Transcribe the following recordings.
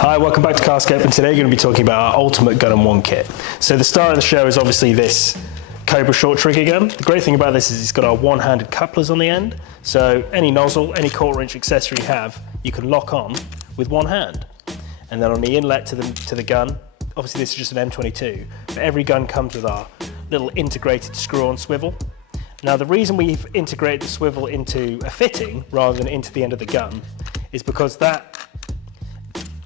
Hi, welcome back to Carscope, and today we're going to be talking about our ultimate gun-in-one kit. So the star of the show is obviously this Cobra short trigger gun. The great thing about this is it's got our one-handed couplers on the end, so any nozzle, any quarter inch accessory you have, you can lock on with one hand. And then on the inlet to the gun, obviously this is just an M22, but every gun comes with our little integrated screw-on swivel. Now the reason we've integrated the swivel into a fitting rather than into the end of the gun is because that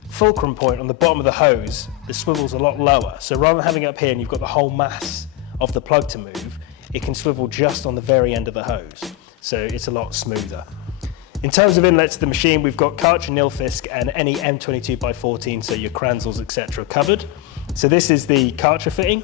fulcrum point on the bottom of the hose, the swivel's a lot lower. So rather than having it up here and you've got the whole mass of the plug to move, it can swivel just on the very end of the hose. So it's a lot smoother. In terms of inlets to the machine, we've got Karcher Nilfisk and any M22x14, so your Kranzels, etc. covered. So this is the Karcher fitting.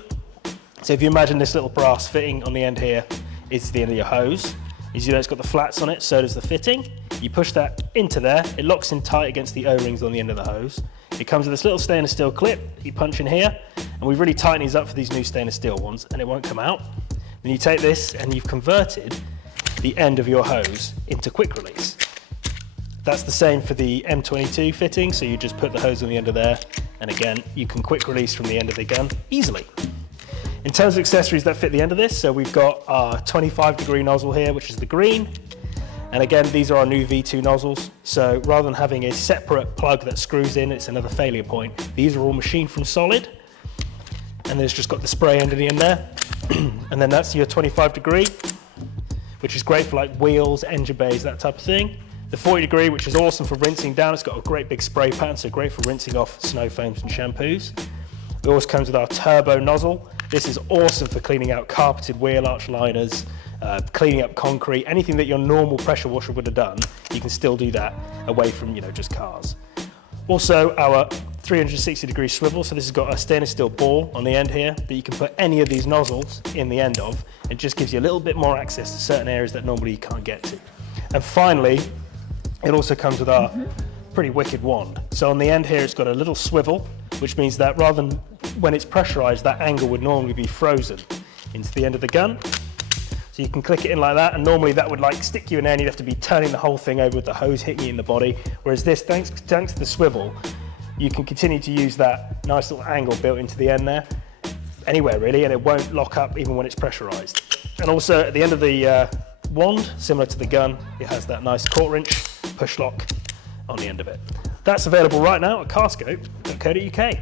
So if you imagine this little brass fitting on the end here is the end of your hose. As you know, it's got the flats on it, so does the fitting. You push that into there, it locks in tight against the O-rings on the end of the hose. It comes with this little stainless steel clip, you punch in here, and we've really tightened these up for these new stainless steel ones, and it won't come out. Then you take this and you've converted the end of your hose into quick release. That's the same for the M22 fitting, so you just put the hose on the end of there, and again, you can quick release from the end of the gun easily. In terms of accessories that fit the end of this, so we've got our 25-degree nozzle here, which is the green. And again, these are our new V2 nozzles. So rather than having a separate plug that screws in, it's another failure point. These are all machined from solid. And there's just got the spray end in there. And then that's your 25-degree, which is great for like wheels, engine bays, that type of thing. The 40-degree, which is awesome for rinsing down. It's got a great big spray pattern, so great for rinsing off snow foams and shampoos. It also comes with our turbo nozzle. This is awesome for cleaning out carpeted wheel arch liners, cleaning up concrete, anything that your normal pressure washer would have done, you can still do that away from, just cars. Also, our 360-degree swivel, so this has got a stainless steel ball on the end here that you can put any of these nozzles in the end of. It just gives you a little bit more access to certain areas that normally you can't get to. And finally, it also comes with our pretty wicked wand. So on the end here, it's got a little swivel, which means that rather than when it's pressurized, that angle would normally be frozen into the end of the gun. So you can click it in like that, and normally that would like stick you in there and you'd have to be turning the whole thing over with the hose hitting you in the body. Whereas this, thanks to the swivel, you can continue to use that nice little angle built into the end there, anywhere really, and it won't lock up even when it's pressurized. And also at the end of the wand, similar to the gun, it has that nice quarter-inch push lock on the end of it. That's available right now at carscope.co.uk.